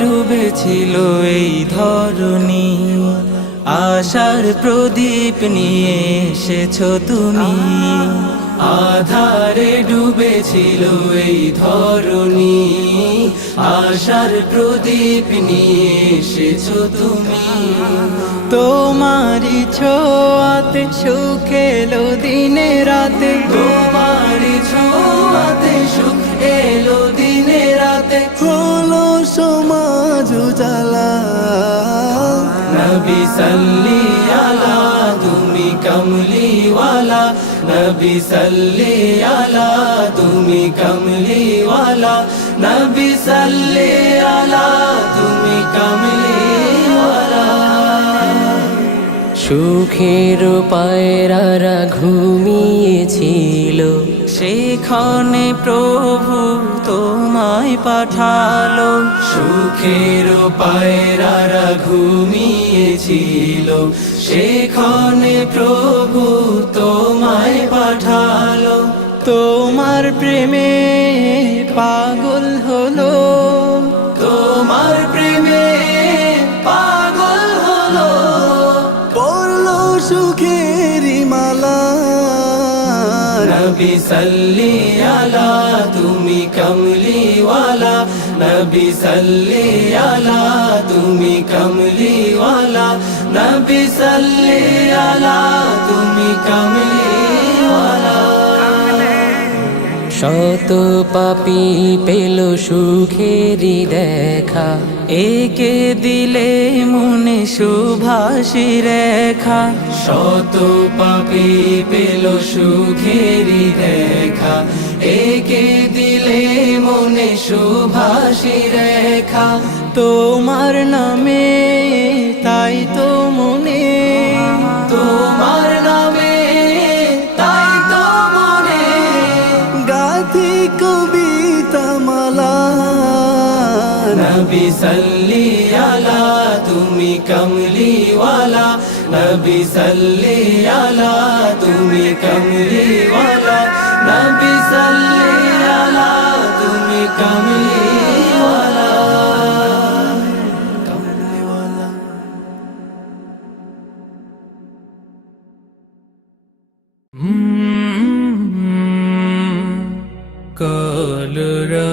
ডুবেছিল এই ধরণী। আশার প্রদীপ নিয়ে এসেছ তুমি। আধারে ডুবেছিল এই ধরণী। আশার প্রদীপ নিয়ে এসেছ তুমি। তোমারই ছোঁয়াতে সুখ এলো দিনে রাতে। জ্বালা নবী সাল্লি আলা, তুমি কমলিওয়ালা নবী সাল্লি আলা, তুমি কমলিওয়ালা নবী সাল্লি আলা, তুমি কমলিওয়ালা সুখের পায়রারা ঘুমিয়েছিল সেখানে প্রভু তোমায় পাঠালো। সুখের পায়রারা ঘুমিয়েছিল সেখানে প্রভু তোমায় পাঠালো। তোমার প্রেমে পাগল সুখেরি মালা। নবী সাল্লি আলা, তুমি কমলিওয়ালা। নবী সাল্লি আলা, তুমি কমলিওয়ালা। নবী সাল্লি আলা, তুমি কমলিওয়ালা শত পাপি পেল সুখেরি দেখা। একে দিলে মনে সুভাষী রেখা। শত পাপি পেল সুখেরি দেখা। একে দিলে মনে সুভাষী রেখা। তোমার নামে তাই তো নবী সাল্লি আলা, তুমি কমলিওয়ালা নবী সাল্লি আলা, তুমি কমলিওয়ালা নবী সাল্লি আলা, তুমি কমলিওয়ালা কলরা